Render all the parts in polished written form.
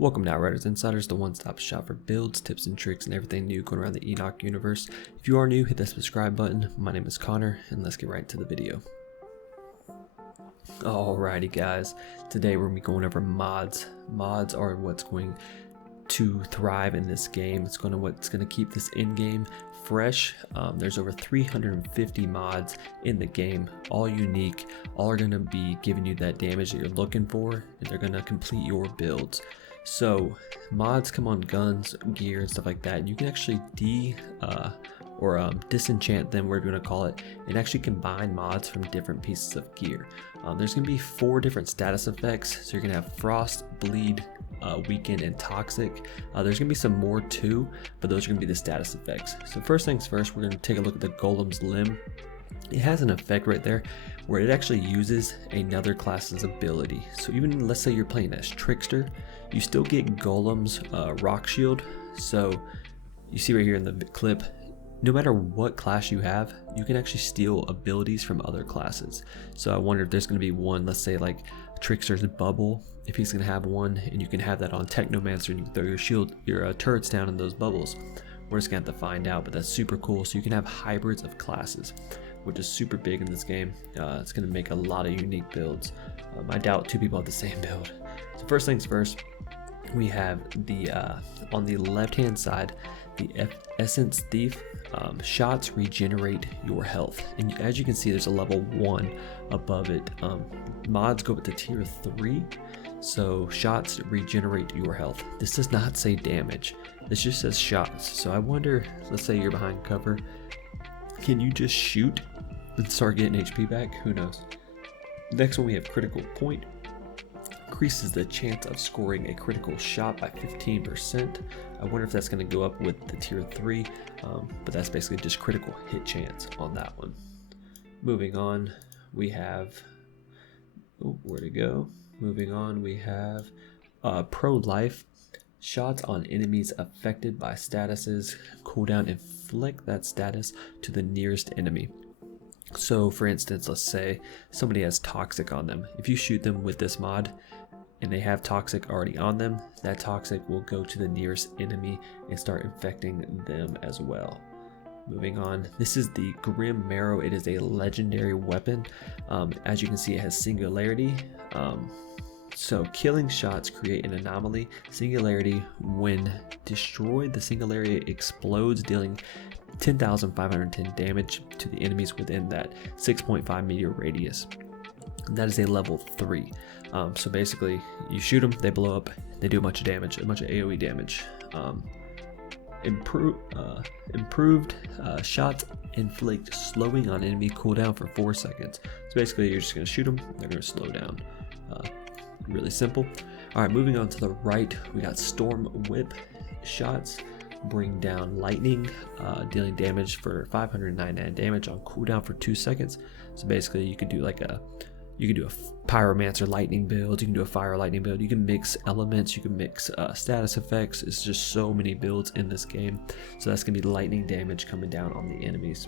Welcome to Outriders Insiders, the one-stop shop for builds, tips, and tricks, and everything new going around the Enoch universe. If you are new, hit that subscribe button. My name is Connor, and let's get right to the video. Alrighty guys, today we're going to be going over mods. Mods are what's going to thrive in this game. It's what's going to keep this in-game fresh. There's over 350 mods in the game, all unique, all are going to be giving you that damage that you're looking for, and they're going to complete your builds. So mods come on guns, gear, and stuff like that, and you can actually disenchant them, whatever you want to call it, and actually combine mods from different pieces of gear. There's going to be 4 different status effects. So you're going to have Frost, Bleed, Weaken, and Toxic. There's going to be some more too, but those are going to be the status effects. So first things first, we're going to take a look at the Golem's Limb. It has an effect right there where it actually uses another class's ability. So even let's say you're playing as Trickster, you still get Golem's Rock Shield. So you see right here in the clip, no matter what class you have, you can actually steal abilities from other classes. So I wonder if there's going to be one, let's say like Trickster's Bubble, if he's going to have one, and you can have that on Technomancer, and you can throw your turrets down in those bubbles. We're just going to have to find out, but that's super cool. So you can have hybrids of classes, which is super big in this game. It's going to make a lot of unique builds. I doubt 2 people have the same build. So first things first, we have the on the left hand side, the Essence Thief. Shots regenerate your health, and as you can see, there's a level 1 above it. Mods go up to tier 3, so shots regenerate your health. This does not say damage, this just says shots. So I wonder, let's say you're behind cover, can you just shoot and start getting HP back? Who knows. Next one, we have Critical Point. Increases the chance of scoring a critical shot by 15%. I wonder if that's going to go up with the tier 3, but that's basically just critical hit chance on that one. Moving on, we have, where to go? Moving on, we have Pro Life. Shots on enemies affected by statuses cooldown inflict that status to the nearest enemy. So for instance, let's say somebody has Toxic on them. If you shoot them with this mod and they have Toxic already on them, that Toxic will go to the nearest enemy and start infecting them as well. Moving on, this is the Grim Marrow. It is a legendary weapon. As you can see, it has Singularity. So killing shots create an anomaly. Singularity, when destroyed, the Singularity explodes, dealing 10,510 damage to the enemies within that 6.5 meter radius. That is a level 3. So basically, you shoot them, they blow up, they do a bunch of damage, a bunch of AoE damage. Improved shots inflict slowing on enemy cooldown for 4 seconds. So basically, you're just going to shoot them, they're going to slow down. Really simple. Alright, moving on to the right, we got Storm Whip. Shots bring down lightning, dealing damage for 599 damage on cooldown for 2 seconds. So basically, you could do a Pyromancer lightning build, you can do a fire lightning build, you can mix elements, you can mix status effects. It's just so many builds in this game. So that's gonna be lightning damage coming down on the enemies.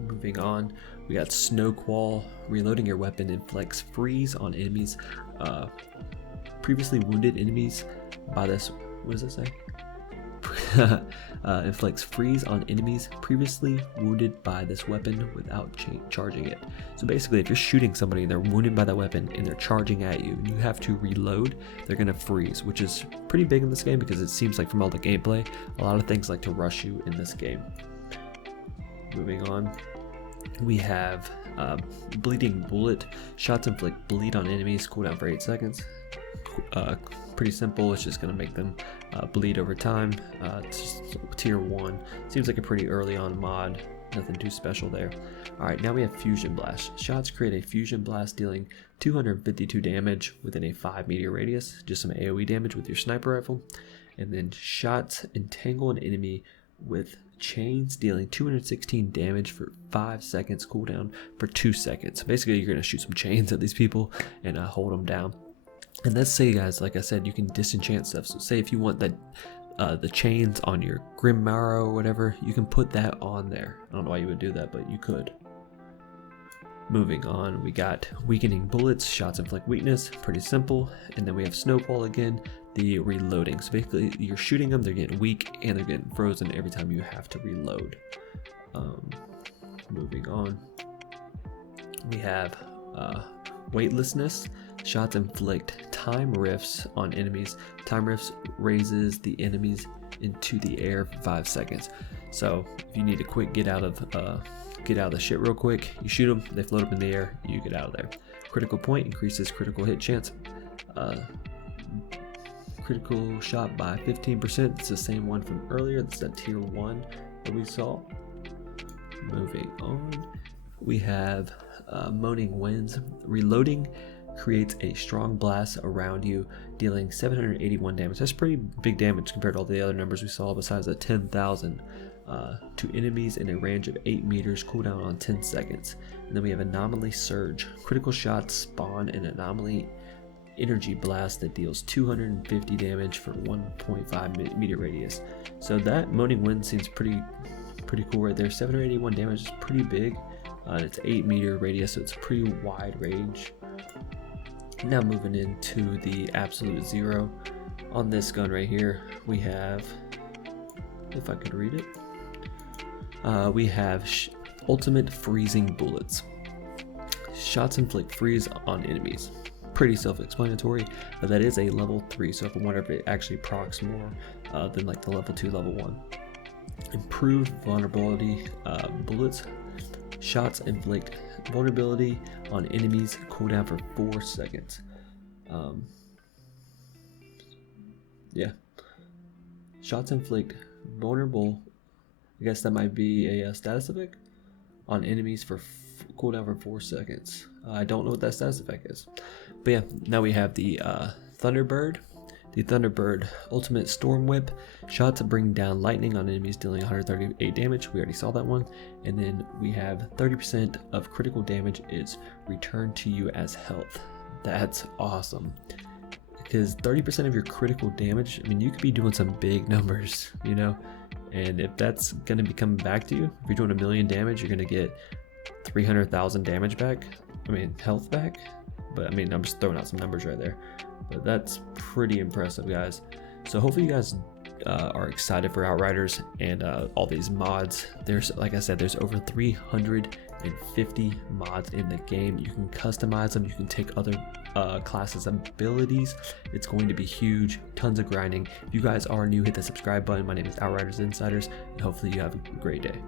Moving on, we got Snowquall. Reloading your weapon inflicts freeze on enemies. Previously wounded enemies by this. What does it say? Inflicts freeze on enemies previously wounded by this weapon without charging it. So basically, if you're shooting somebody and they're wounded by that weapon and they're charging at you and you have to reload, they're gonna freeze, which is pretty big in this game because it seems like from all the gameplay, a lot of things like to rush you in this game. Moving on, we have Bleeding Bullet. Shots inflict bleed on enemies, cooldown for 8 seconds. Pretty simple, it's just going to make them bleed over time. It's just tier 1. Seems like a pretty early on mod, nothing too special there. Alright, now we have Fusion Blast. Shots create a Fusion Blast, dealing 252 damage within a 5 meter radius, just some AoE damage with your sniper rifle. And then shots entangle an enemy with chains, dealing 216 damage for 5 seconds, cooldown for 2 seconds. So basically, you're going to shoot some chains at these people and hold them down. And let's say, guys, like I said, you can disenchant stuff. So say if you want that the chains on your Grim Marrow or whatever, you can put that on there. I don't know why you would do that, but you could. Moving on, we got Weakening Bullets. Shots inflict weakness, pretty simple. And then we have Snowfall again. the reloading. So basically you're shooting them, they're getting weak, and they're getting frozen every time you have to reload. Moving on, we have weightlessness. Shots inflict time rifts on enemies. Time rifts raises the enemies into the air for 5 seconds. So if you need to quick get out of the shit real quick, you shoot them, they float up in the air, you get out of there. Critical point increases critical hit chance. Critical shot by 15%. It's the same one from earlier. That's that tier 1 that we saw. Moving on, we have moaning winds. Reloading creates a strong blast around you, dealing 781 damage. That's pretty big damage compared to all the other numbers we saw besides the 10,000 to enemies in a range of 8 meters, cooldown on 10 seconds. And then we have anomaly surge. Critical shots spawn an anomaly energy blast that deals 250 damage for 1.5 meter radius. So that moaning wind seems pretty cool right there. 781 damage is pretty big. It's 8 meter radius, so it's a pretty wide range. Now moving into the absolute zero. On this gun right here, we have, if I could read it, we have ultimate freezing bullets. Shots inflict freeze on enemies. Pretty self-explanatory, but that is a level 3, so if I wonder if it actually procs more than like the level 2, level 1. Improved vulnerability bullets. Shots inflict vulnerability on enemies, cooldown for 4 seconds. Yeah. Shots inflict vulnerable, I guess that might be a status effect, on enemies for cooldown for 4 seconds. I don't know what that status effect is. But yeah, now we have the Thunderbird. The Thunderbird Ultimate Storm Whip. Shots bring down lightning on enemies, dealing 138 damage. We already saw that one. And then we have 30% of critical damage is returned to you as health. That's awesome. Because 30% of your critical damage, I mean, you could be doing some big numbers, you know? And if that's going to be coming back to you, if you're doing 1 million damage, you're going to get 300,000 damage back. I mean, health back. But I mean, I'm just throwing out some numbers right there. But that's pretty impressive, guys. So hopefully you guys are excited for Outriders and all these mods. There's, like I said, there's over 350 mods in the game. You can customize them. You can take other classes' abilities. It's going to be huge. Tons of grinding. If you guys are new, hit the subscribe button. My name is Outriders Insiders, and hopefully you have a great day.